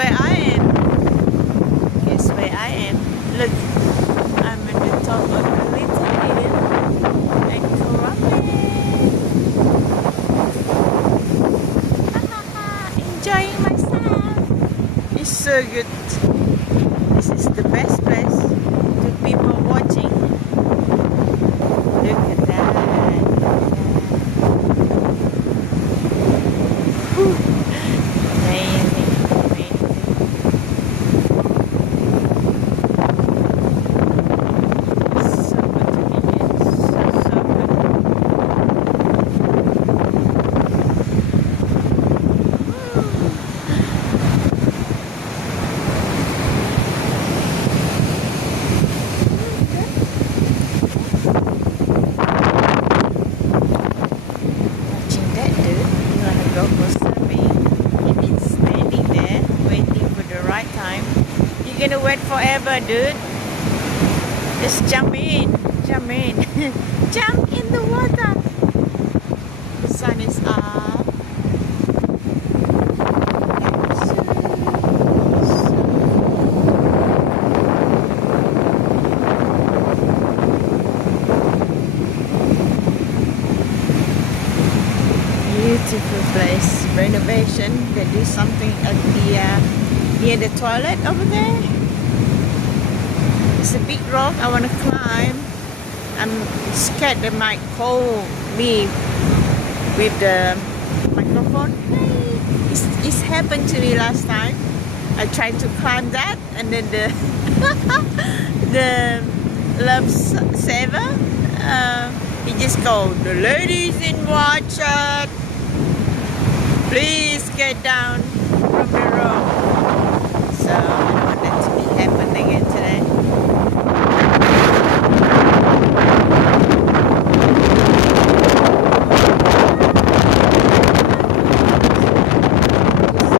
where I am. Guess where I am. Look, I'm at the top of the little hill at Curumbin. Enjoying myself. It's so good. This is the best place to people watching. Look at that. Whew. Amazing, amazing. So good to be here. So good. Watching that, dude. You wanna go for surfing? If it's standing there waiting for the right time, you're gonna wait forever, dude. Just jump in, jump in, jump in the water. The sun is up. Beautiful place. Renovation. They do something at the near the toilet over there. It's a big rock I want to climb. I'm scared they might call me with the microphone. Hey, it's happened to me last time. I tried to climb that, and then the the love saver, he just called the ladies in white shirt. Please get down from the road. So